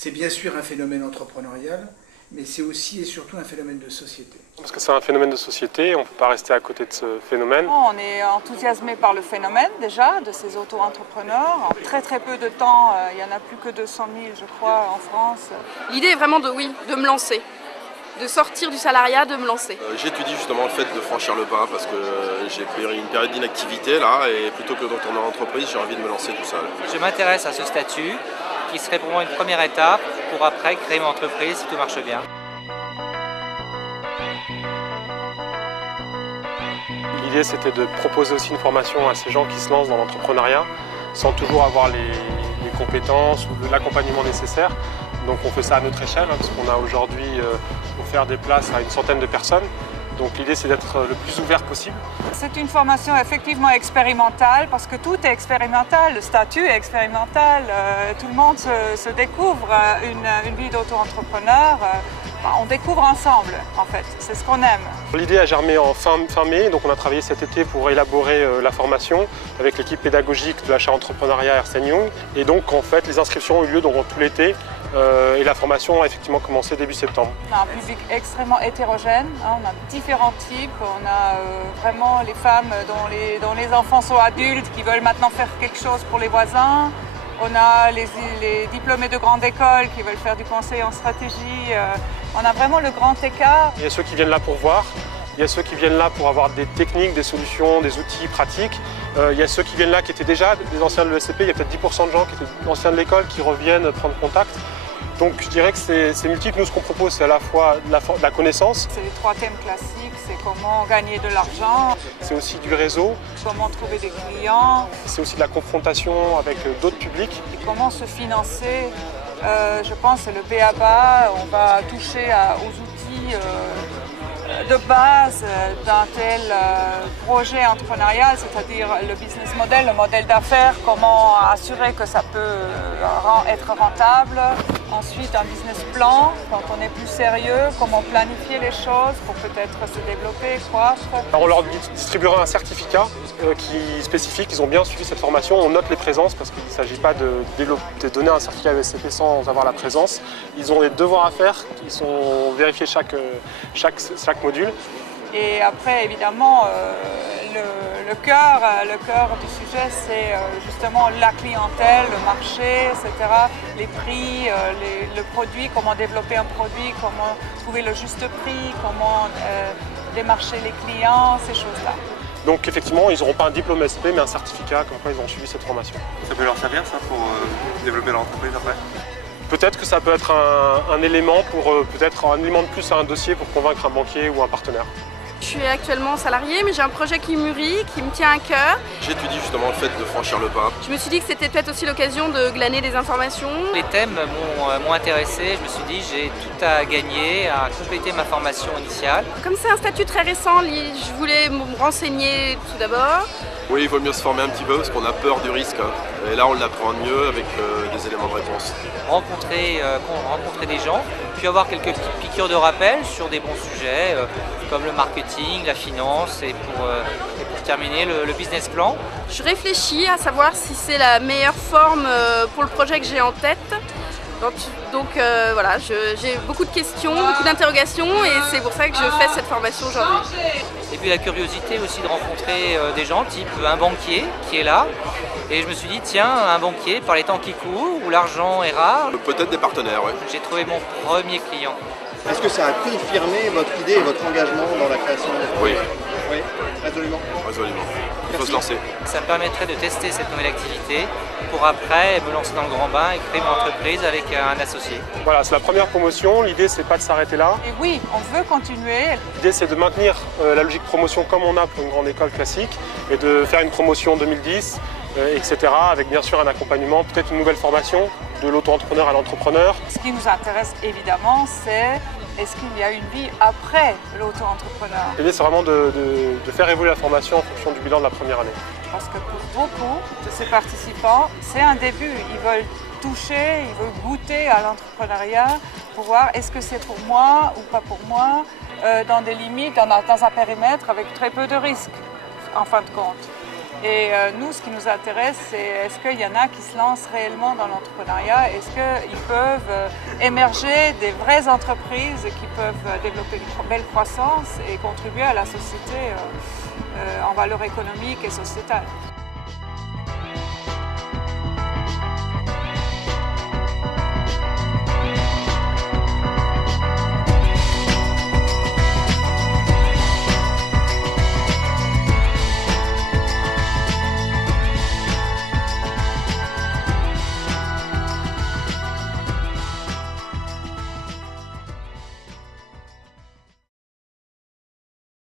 C'est bien sûr un phénomène entrepreneurial, mais c'est aussi et surtout un phénomène de société. Parce que c'est un phénomène de société, on ne peut pas rester à côté de ce phénomène. On est enthousiasmé par le phénomène déjà, de ces auto-entrepreneurs. En très très peu de temps, il n'y en a plus que 200 000 je crois en France. L'idée est vraiment de me lancer, de sortir du salariat, de me lancer. J'étudie justement le fait de franchir le pas parce que j'ai pris une période d'inactivité là et plutôt que de retourner en entreprise, j'ai envie de me lancer tout seul. Je m'intéresse à ce statut qui serait pour moi une première étape pour après créer mon entreprise si tout marche bien. L'idée c'était de proposer aussi une formation à ces gens qui se lancent dans l'entrepreneuriat sans toujours avoir les compétences ou l'accompagnement nécessaire. Donc on fait ça à notre échelle, parce qu'on a aujourd'hui offert des places à une centaine de personnes. Donc l'idée c'est d'être le plus ouvert possible. C'est une formation effectivement expérimentale parce que tout est expérimental, le statut est expérimental, tout le monde se découvre une vie d'auto-entrepreneur. On découvre ensemble en fait, c'est ce qu'on aime. L'idée a germé en fin mai, donc on a travaillé cet été pour élaborer la formation avec l'équipe pédagogique de la chaire entrepreneuriat Ernst & Young. Et donc en fait les inscriptions ont eu lieu durant tout l'été. Et la formation a effectivement commencé début septembre. On a un public extrêmement hétérogène, on a différents types, on a vraiment les femmes dont les enfants sont adultes qui veulent maintenant faire quelque chose pour les voisins. On a les diplômés de grande école qui veulent faire du conseil en stratégie. On a vraiment le grand écart. Il y a ceux qui viennent là pour voir, il y a ceux qui viennent là pour avoir des techniques, des solutions, des outils pratiques. Il y a ceux qui viennent là qui étaient déjà des anciens de l'ESCP, il y a peut-être 10% de gens qui étaient anciens de l'école qui reviennent prendre contact. Donc je dirais que c'est multiple. Nous, ce qu'on propose, c'est à la fois de la connaissance. C'est les 3 thèmes classiques, c'est comment gagner de l'argent. C'est aussi du réseau. Comment trouver des clients. C'est aussi de la confrontation avec d'autres publics. Et comment se financer. Je pense que c'est le b.a.-ba. On va toucher aux outils de base d'un tel projet entrepreneurial, c'est-à-dire le business model, le modèle d'affaires, comment assurer que ça peut être rentable. Ensuite, un business plan, quand on est plus sérieux, comment planifier les choses pour peut-être se développer, croître. Alors on leur distribuera un certificat spécifique, ils ont bien suivi cette formation, on note les présences parce qu'il ne s'agit pas de donner un certificat ESCP sans avoir la présence. Ils ont des devoirs à faire, ils sont vérifiés chaque module. Et après, évidemment, le cœur du sujet, c'est justement la clientèle, le marché, etc. Les prix, le produit, comment développer un produit, comment trouver le juste prix, comment démarcher les clients, ces choses-là. Donc effectivement, ils n'auront pas un diplôme SP, mais un certificat comme quoi ils ont suivi cette formation. Ça peut leur servir ça pour développer leur entreprise après? Peut-être que ça peut être un élément pour peut-être un élément de plus à un dossier pour convaincre un banquier ou un partenaire. Je suis actuellement salariée, mais j'ai un projet qui mûrit, qui me tient à cœur. J'étudie justement le fait de franchir le pas. Je me suis dit que c'était peut-être aussi l'occasion de glaner des informations. Les thèmes m'ont intéressé, je me suis dit j'ai tout à gagner, à compléter ma formation initiale. Comme c'est un statut très récent, je voulais me renseigner tout d'abord. Oui, il vaut mieux se former un petit peu parce qu'on a peur du risque. Et là, on l'apprend mieux avec des éléments de réponse. Rencontrer des gens, puis avoir quelques petites piqûres de rappel sur des bons sujets comme le marketing, la finance et pour terminer le business plan. Je réfléchis à savoir si c'est la meilleure forme pour le projet que j'ai en tête. Donc voilà, j'ai beaucoup de questions, beaucoup d'interrogations et c'est pour ça que je fais cette formation aujourd'hui. Et puis la curiosité aussi de rencontrer des gens, type un banquier qui est là. Et je me suis dit, tiens, un banquier, par les temps qui courent, où l'argent est rare. Peut-être des partenaires, oui. J'ai trouvé mon premier client. Est-ce que ça a confirmé votre idée et votre engagement dans la création de... Oui. Oui, résolument. Résolument. Il faut se lancer. Ça me permettrait de tester cette nouvelle activité pour après me lancer dans le grand bain et créer mon entreprise avec un associé. Voilà, c'est la première promotion. L'idée, c'est pas de s'arrêter là. Et oui, on veut continuer. L'idée, c'est de maintenir la logique promotion comme on a pour une grande école classique et de faire une promotion 2010, etc. avec bien sûr un accompagnement, peut-être une nouvelle formation de l'auto-entrepreneur à l'entrepreneur. Ce qui nous intéresse évidemment, c'est est-ce qu'il y a une vie après l'auto-entrepreneur? L'idée, c'est vraiment de faire évoluer la formation en fonction du bilan de la première année. Parce que pour beaucoup de ces participants, c'est un début. Ils veulent toucher, ils veulent goûter à l'entrepreneuriat pour voir est-ce que c'est pour moi ou pas pour moi, dans des limites, dans un périmètre avec très peu de risques, en fin de compte. Et nous, ce qui nous intéresse, c'est est-ce qu'il y en a qui se lancent réellement dans l'entrepreneuriat? Est-ce qu'ils peuvent émerger des vraies entreprises qui peuvent développer une belle croissance et contribuer à la société en valeur économique et sociétale?